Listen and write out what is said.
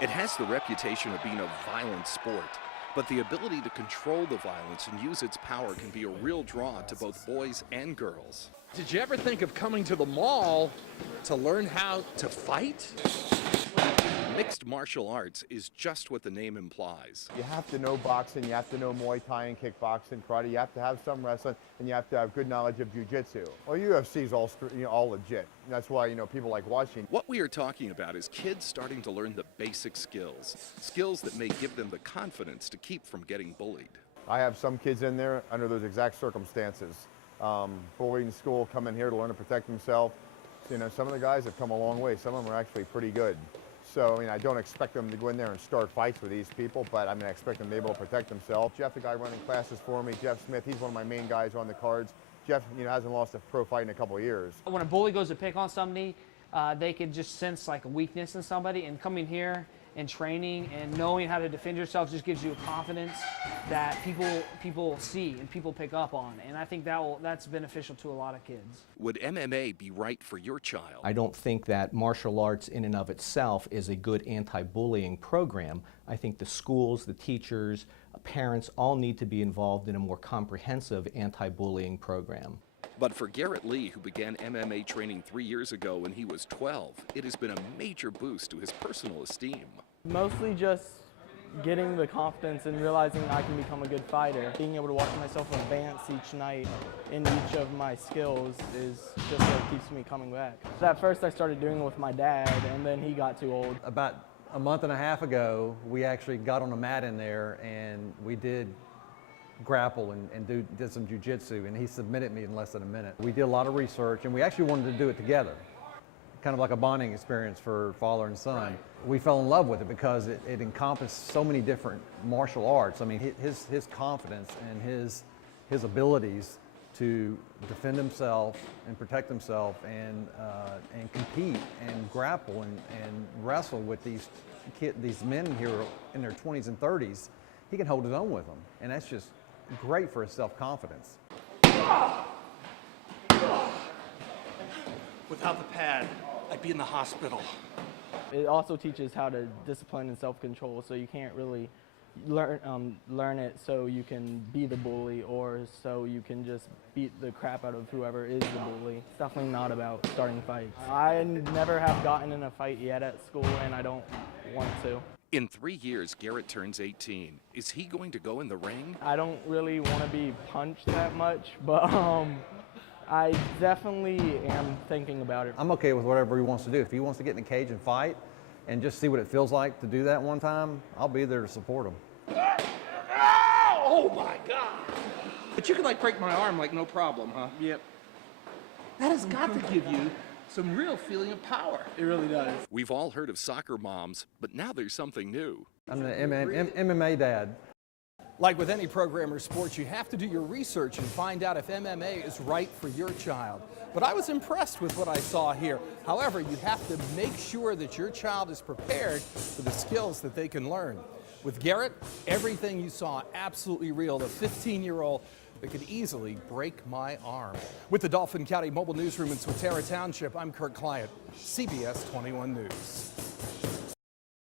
It has the reputation of being a violent sport, but the ability to control the violence and use its power can be a real draw to both boys and girls. Did you ever think of coming to the mall to learn how to fight? Mixed martial arts is just what the name implies. You have to know boxing, you have to know Muay Thai and kickboxing, karate, you have to have some wrestling, and you have to have good knowledge of jiu-jitsu. Well, UFC's all legit. That's why, people like watching. What we are talking about is kids starting to learn the basic skills that may give them the confidence to keep from getting bullied. I have some kids in there under those exact circumstances. Bullied in school, come in here to learn to protect themselves. Some of the guys have come a long way. Some of them are actually pretty good. So, I don't expect them to go in there and start fights with these people, but I expect them to be able to protect themselves. Jeff, the guy running classes for me, Jeff Smith, he's one of my main guys on the cards. Jeff, hasn't lost a pro fight in a couple of years. When a bully goes to pick on somebody, they can just sense like a weakness in somebody, and coming here and training and knowing how to defend yourself just gives you a confidence that people see and people pick up on, and I think that's beneficial to a lot of kids. Would MMA be right for your child? I don't think that martial arts in and of itself is a good anti-bullying program. I think the schools, the teachers, parents all need to be involved in a more comprehensive anti-bullying program. But for Garrett Lee, who began MMA training 3 years ago when he was 12, it has been a major boost to his personal esteem. Mostly just getting the confidence and realizing I can become a good fighter. Being able to watch myself advance each night in each of my skills is just what keeps me coming back. At first I started doing it with my dad, and then he got too old. About a month and a half ago, we actually got on a mat in there and we did grapple and did some jiu-jitsu, and he submitted me in less than a minute. We did a lot of research, and we actually wanted to do it together, kind of like a bonding experience for father and son. We fell in love with it because it encompassed so many different martial arts. His confidence and his abilities to defend himself and protect himself and compete and grapple and wrestle with these men here in their 20s and 30s, he can hold his own with them, and that's just great for his self-confidence. Without the pad, I'd be in the hospital. It also teaches how to discipline and self-control, so you can't really learn it so you can be the bully or so you can just beat the crap out of whoever is the bully. It's definitely not about starting fights. I never have gotten in a fight yet at school, and I don't want to. In 3 years, Garrett turns 18. Is he going to go in the ring? I don't really want to be punched that much, but I definitely am thinking about it. I'm okay with whatever he wants to do. If he wants to get in a cage and fight and just see what it feels like to do that one time, I'll be there to support him. Oh my God! But you could break my arm no problem, huh? Yep. That has got to give you some real feeling of power. It really does. We've all heard of soccer moms, but now there's something new. I'm the MMA dad. Like with any program or sport, you have to do your research and find out if MMA is right for your child. But I was impressed with what I saw here. However, you have to make sure that your child is prepared for the skills that they can learn. With Garrett, everything you saw absolutely real. The 15-year-old that could easily break my arm. With the Dauphin County Mobile Newsroom in Swatara Township, I'm Kurt Client, CBS 21 News.